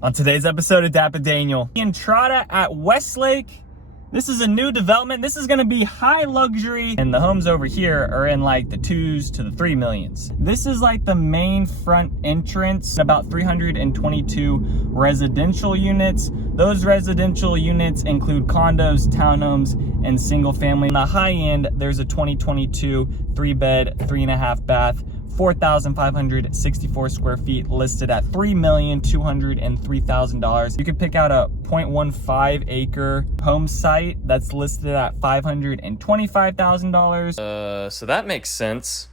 On today's episode of DAPA.DANIEL, Entrada at Westlake. This is a new development. This is going to be high luxury, and the homes over here are in like the 2s to the 3 millions. This is like the main front entrance, about 322 residential units. Those residential units include condos, townhomes, and single family. On the high end, there's a 2022 3-bed, 3.5 bath, 4,564 square feet, listed at $3,203,000. You can pick out a 0.15 acre home site that's listed at $525,000. So that makes sense.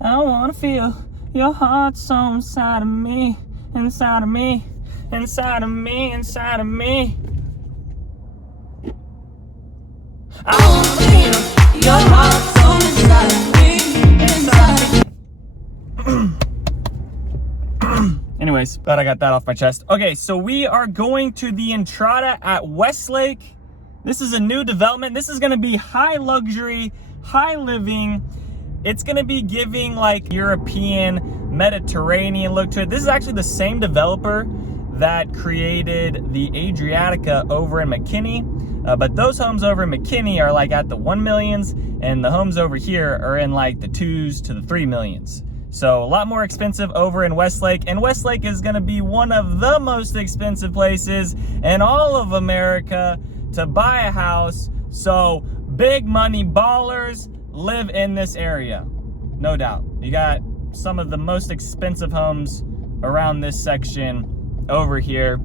I wanna feel your heart so inside of me, inside of me, inside of me, inside of me. I wanna feel your heart so inside of me. Anyways, glad I got that off my chest. Okay, so we are going to the Entrada at Westlake. This is a new development. This is gonna be high luxury, high living. It's gonna be giving like European, Mediterranean look to it. This is actually the same developer that created the Adriatica over in McKinney. But those homes over in McKinney are like at the 1 millions, and the homes over here are in like the 2s to the 3 millions. So a lot more expensive over in Westlake, and Westlake is gonna be one of the most expensive places in all of America to buy a house. So big money ballers live in this area, no doubt. You got some of the most expensive homes around this section over here.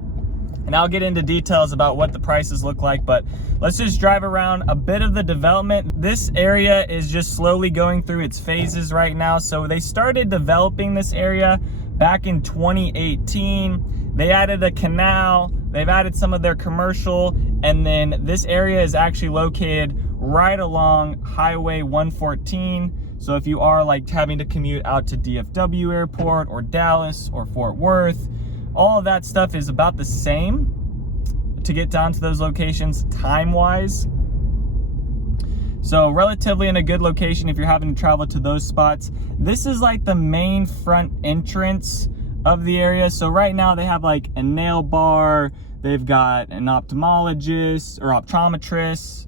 And I'll get into details about what the prices look like, but let's just drive around a bit of the development. This area is just slowly going through its phases right now. So they started developing this area back in 2018. They added a canal, they've added some of their commercial, and then this area is actually located right along Highway 114. So if you are like having to commute out to DFW Airport or Dallas or Fort Worth, all of that stuff is about the same to get down to those locations time-wise. So relatively in a good location if you're having to travel to those spots. This is like the main front entrance of the area. So right now they have like a nail bar, they've got an ophthalmologist or optometrist.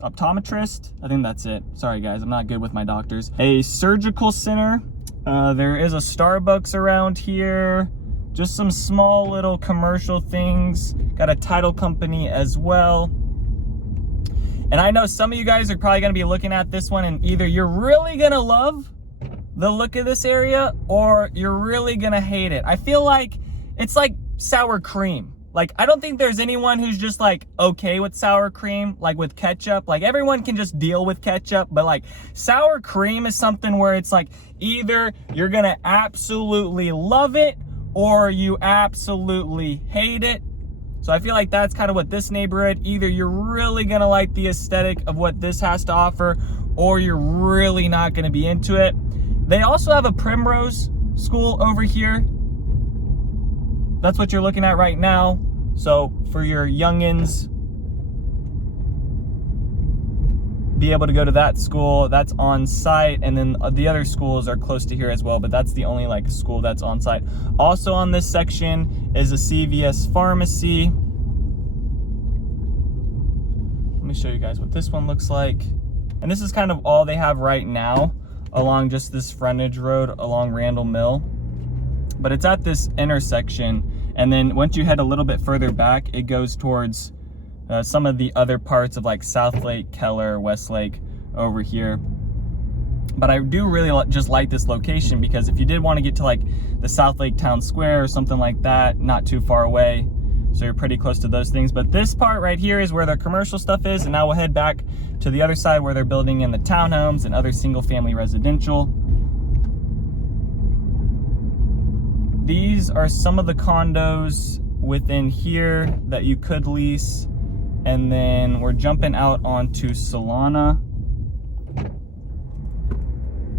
I think that's it. Sorry guys, I'm not good with my doctors. A surgical center. There is a Starbucks around here. Just some small little commercial things. Got a title company as well. And I know some of you guys are probably gonna be looking at this one and either you're really gonna love the look of this area or you're really gonna hate it. I feel like it's like sour cream. Like, I don't think there's anyone who's just like okay with sour cream, like with ketchup. Like everyone can just deal with ketchup, but like sour cream is something where it's like either you're gonna absolutely love it or you absolutely hate it. So I feel like that's kind of what this neighborhood, either you're really gonna like the aesthetic of what this has to offer, or you're really not gonna be into it. They also have a Primrose school over here. That's what you're looking at right now. So for your youngins, be able to go to that school. That's on site, and then the other schools are close to here as well, but that's the only like school that's on site. Also on this section is a CVS pharmacy. Let me show you guys what this one looks like. And this is kind of all they have right now along just this frontage road along Randall Mill. But it's at this intersection, and then once you head a little bit further back, it goes towards some of the other parts of like Southlake, Keller, Westlake over here. But I do really just like this location because if you did want to get to like the Southlake Town Square or something like that, not too far away, so you're pretty close to those things. But this part right here is where their commercial stuff is, and now we'll head back to the other side where they're building in the townhomes and other single family residential. These are some of the condos within here that you could lease. And then we're jumping out onto Solana.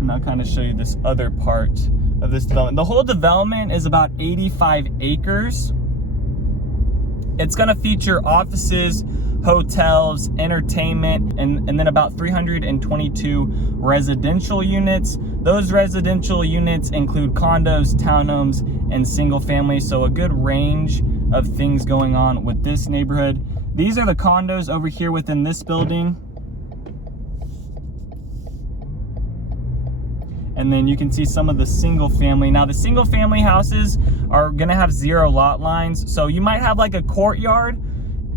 And I'll kind of show you this other part of this development. The whole development is about 85 acres. It's gonna feature offices, hotels, entertainment, and then about 322 residential units. Those residential units include condos, townhomes, and single family. So a good range of things going on with this neighborhood. These are the condos over here within this building. And then you can see some of the single family. Now the single family houses are gonna have 0 lot lines. So you might have like a courtyard,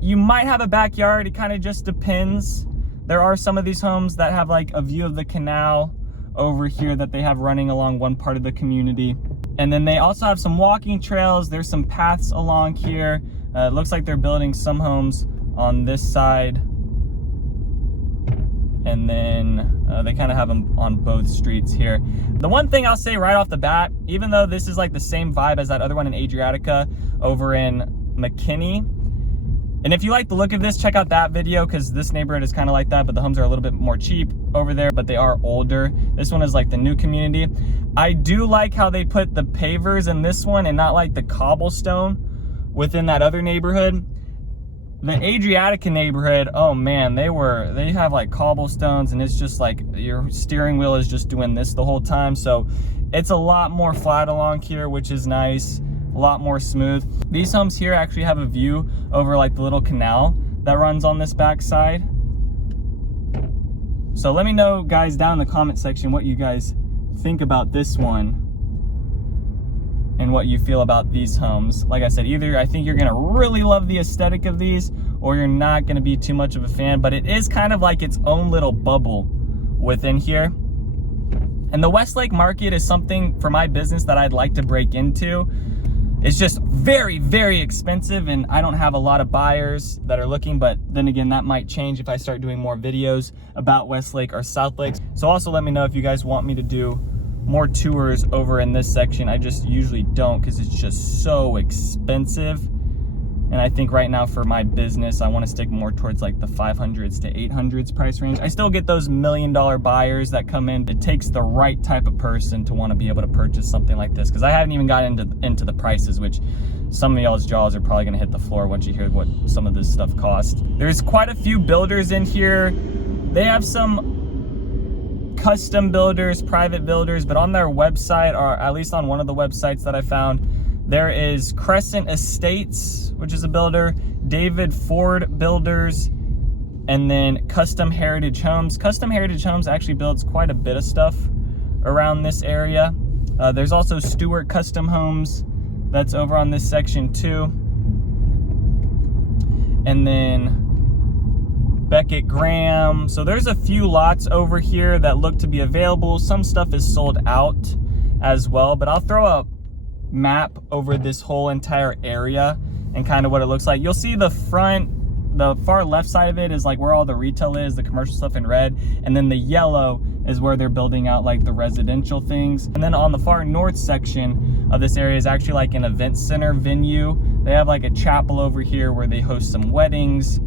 you might have a backyard, it kind of just depends. There are some of these homes that have like a view of the canal over here that they have running along one part of the community. And then they also have some walking trails. There's some paths along here. It looks like they're building some homes on this side. And then they kind of have them on both streets here. The one thing I'll say right off the bat, even though this is like the same vibe as that other one in Adriatica over in McKinney, and if you like the look of this, check out that video, because this neighborhood is kind of like that, but the homes are a little bit more cheap over there, but they are older. This one is like the new community. I do like how they put the pavers in this one and not like the cobblestone within that other neighborhood. The Adriatica neighborhood, oh man, they have like cobblestones, and it's just like your steering wheel is just doing this the whole time. So it's a lot more flat along here, which is nice, a lot more smooth. These homes here actually have a view over like the little canal that runs on this back side. So let me know, guys, down in the comment section what you guys think about this one and what you feel about these homes. Like I said, either I think you're gonna really love the aesthetic of these, or you're not gonna be too much of a fan, but it is kind of like its own little bubble within here. And the Westlake market is something for my business that I'd like to break into. It's just very, very expensive, and I don't have a lot of buyers that are looking, but then again, that might change if I start doing more videos about Westlake or Southlake. So also let me know if you guys want me to do more tours over in this section. I just usually don't, because it's just so expensive. And I think right now for my business, I want to stick more towards like the 500s to 800s price range. I still get those $1 million buyers that come in. It takes the right type of person to want to be able to purchase something like this, because I haven't even gotten into the prices, which some of y'all's jaws are probably going to hit the floor once you hear what some of this stuff costs. There's quite a few builders in here. They have some custom builders, private builders, but on their website, or at least on one of the websites that I found, there is Crescent Estates, which is a builder, David Ford Builders, and then Custom Heritage Homes. Custom Heritage Homes actually builds quite a bit of stuff around this area. There's also Stewart Custom Homes that's over on this section too. And then Beckett Graham. So there's a few lots over here that look to be available. Some stuff is sold out as well, but I'll throw a map over this whole entire area and kind of what it looks like. You'll see the front, the far left side of it is like where all the retail is, the commercial stuff in red, and then the yellow is where they're building out like the residential things. And then on the far north section of this area is actually like an event center venue. They have like a chapel over here where they host some weddings,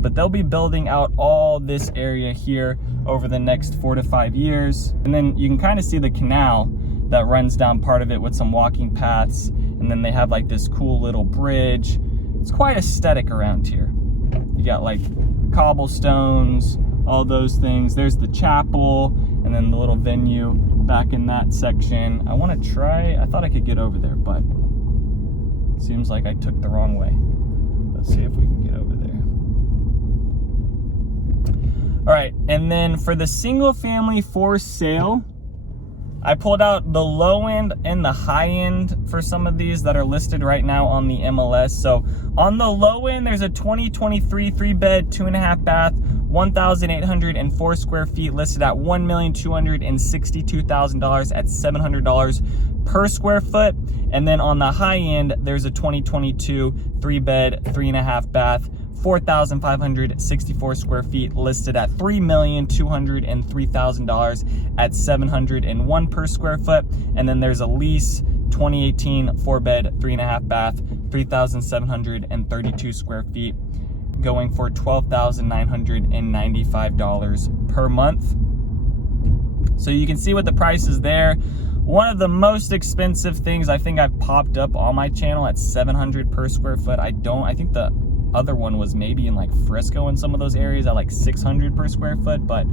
but they'll be building out all this area here over the next 4 to 5 years. And then you can kind of see the canal that runs down part of it with some walking paths, and then they have like this cool little bridge. It's quite aesthetic around here. You got like cobblestones, all those things. There's the chapel, and then the little venue back in that section. I want to try, I thought I could get over there, but it seems like I took the wrong way. Let's see if we can get over there. All right, and then for the single family for sale, I pulled out the low end and the high end for some of these that are listed right now on the MLS. So on the low end, there's a 2023 3-bed, 2.5 bath, 1,804 square feet listed at $1,262,000 at $700 per square foot. And then on the high end, there's a 2022 3-bed, 3.5 bath, 4,564 square feet listed at $3,203,000 at $701 per square foot. And then there's a lease 2018 4-bed, 3.5 bath, 3,732 square feet going for $12,995 per month. So you can see what the price is there. One of the most expensive things I think I've popped up on my channel at $700 per square foot. I think the other one was maybe in like Frisco in some of those areas at like $600 per square foot, but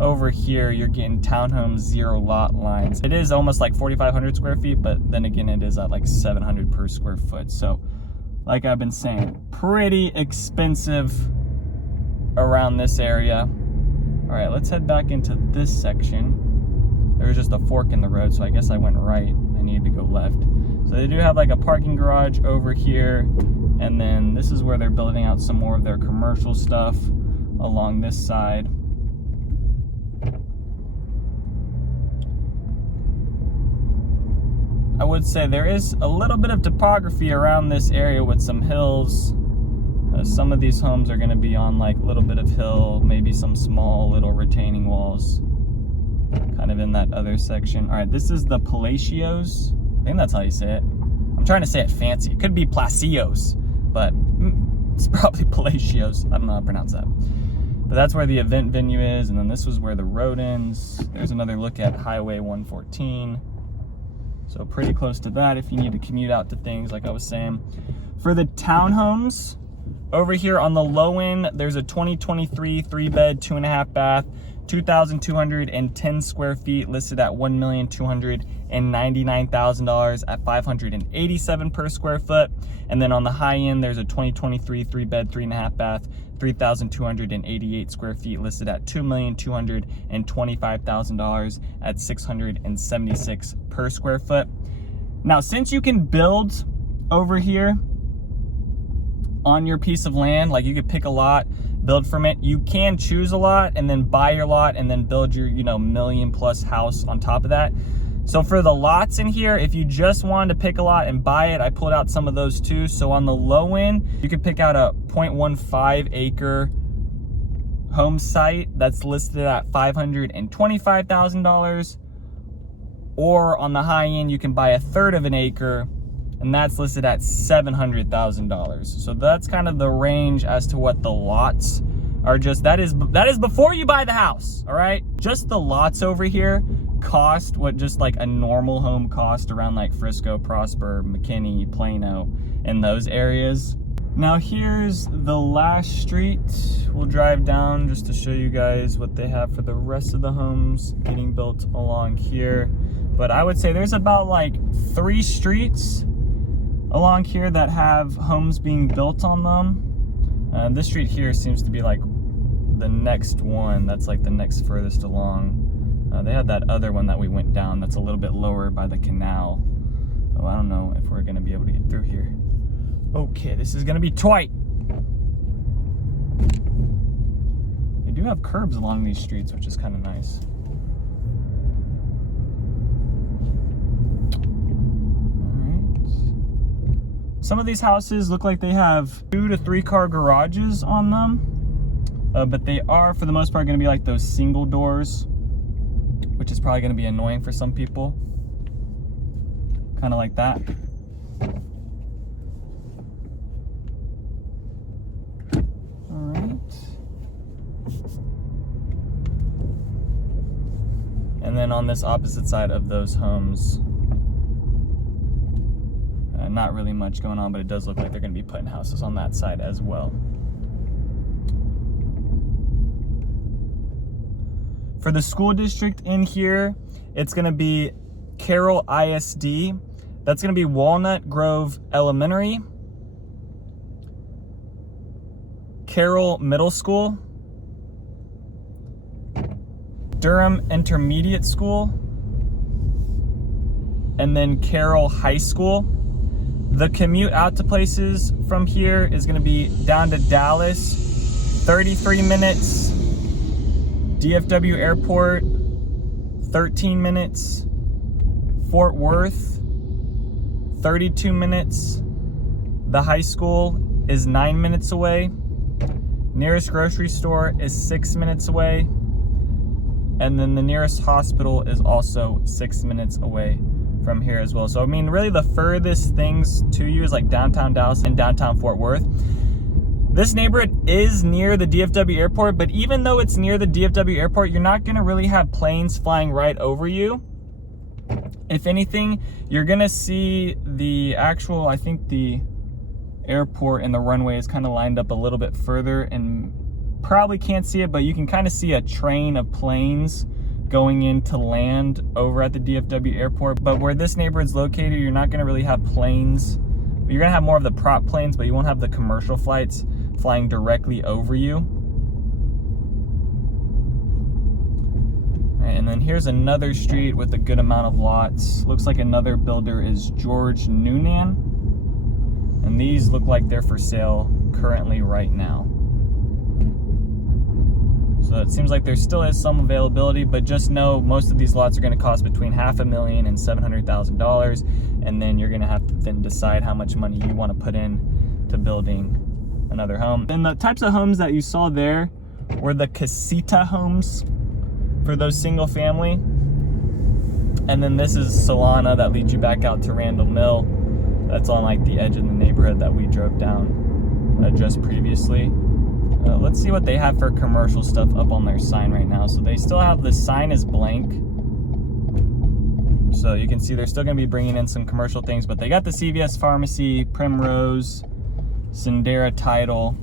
over here, you're getting townhomes, 0 lot lines. It is almost like 4,500 square feet, but then again, it is at like 700 per square foot. So like I've been saying, pretty expensive around this area. All right, let's head back into this section. There was just a fork in the road, so I guess I went right. I needed to go left. So they do have like a parking garage over here, and then this is where they're building out some more of their commercial stuff along this side. I would say there is a little bit of topography around this area with some hills. Some of these homes are going to be on like a little bit of hill, maybe some small little retaining walls, kind of in that other section. All right, this is the Palacios. I think that's how you say it. I'm trying to say it fancy. It could be Placios, but it's probably Palacios. I don't know how to pronounce that. But that's where the event venue is, and then this was where the road ends. There's another look at Highway 114. So pretty close to that if you need to commute out to things, like I was saying. For the townhomes, over here on the low end, there's a 2023 3-bed, 2.5 bath, 2,210 square feet, listed at $1,299,000 at $587 per square foot. And then on the high end, there's a 2023 3-bed, 3.5 bath, 3,288 square feet, listed at $2,225,000 at $676 per square foot. Now, since you can build over here on your piece of land, like you could pick a lot, build from it, you can choose a lot and then buy your lot and then build your, million plus house on top of that. So for the lots in here, if you just wanted to pick a lot and buy it, I pulled out some of those too. So on the low end, you could pick out a 0.15 acre home site that's listed at $525,000. Or on the high end, you can buy 1/3 of an acre, and that's listed at $700,000. So that's kind of the range as to what the lots are. Just that is before you buy the house. All right, just the lots over here cost what just like a normal home cost around like Frisco, Prosper, McKinney, Plano, in those areas. Now here's the last street. We'll drive down just to show you guys what they have for the rest of the homes getting built along here. But I would say there's about like 3 streets along here that have homes being built on them. This street here seems to be like the next one. That's like the next furthest along. They had that other one that we went down that's a little bit lower by the canal. Oh, I don't know if we're gonna be able to get through here. Okay, this is gonna be tight. They do have curbs along these streets, which is kind of nice. Some of these houses look like they have 2 to 3 car garages on them, but they are, for the most part, going to be like those single doors, which is probably going to be annoying for some people. Kind of like that. All right. And then on this opposite side of those homes, not really much going on, but it does look like they're going to be putting houses on that side as well. For the school district in here, it's going to be Carroll ISD. That's going to be Walnut Grove Elementary, Carroll Middle School, Durham Intermediate School, and then Carroll High School. The commute out to places from here is going to be down to Dallas, 33 minutes. DFW Airport, 13 minutes. Fort Worth, 32 minutes. The high school is 9 minutes away. Nearest grocery store is 6 minutes away. And then the nearest hospital is also 6 minutes away from here as well. So I mean, really the furthest things to you is like downtown Dallas and downtown Fort Worth. This neighborhood is near the DFW airport, but even though it's near the DFW airport, you're not gonna really have planes flying right over you. If anything, you're gonna see the actual, I think the airport and the runway is kind of lined up a little bit further and probably can't see it, but you can kind of see a train of planes going in to land over at the DFW airport. But where this neighborhood's located, you're not gonna really have planes. You're gonna have more of the prop planes, but you won't have the commercial flights flying directly over you. All right, and then here's another street with a good amount of lots. Looks like another builder is George Noonan. And these look like they're for sale currently right now. So it seems like there still is some availability, but just know most of these lots are going to cost between $500,000 and $700,000, and then you're going to have to then decide how much money you want to put in to building another home. And the types of homes that you saw there were the casita homes for those single family. And then this is Solana that leads you back out to Randall Mill. That's on like the edge of the neighborhood that we drove down just previously. Let's see what they have for commercial stuff up on their sign right now. So they still have the sign is blank. So you can see they're still going to be bringing in some commercial things, but they got the CVS Pharmacy, Primrose, Sendera Title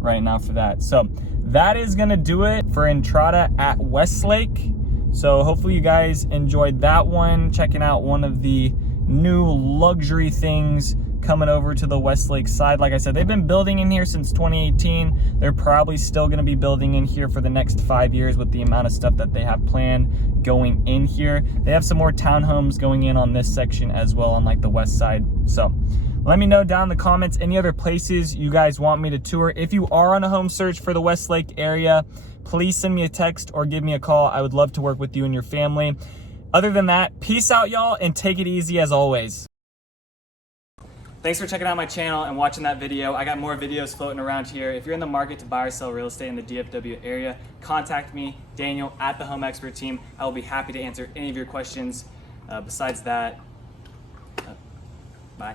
right now for that. So that is going to do it for Entrada at Westlake. So hopefully you guys enjoyed that one, checking out one of the new luxury things coming over to the Westlake side. Like I said, they've been building in here since 2018. They're probably still going to be building in here for the next 5 years with the amount of stuff that they have planned going in here. They have some more townhomes going in on this section as well on like the west side. So let me know down in the comments any other places you guys want me to tour. If you are on a home search for the Westlake area, please send me a text or give me a call. I would love to work with you and your family. Other than that, peace out, y'all, and take it easy as always. Thanks for checking out my channel and watching that video. I got more videos floating around here. If you're in the market to buy or sell real estate in the DFW area, contact me, Daniel, at the Home Expert Team. I will be happy to answer any of your questions. Besides that, bye.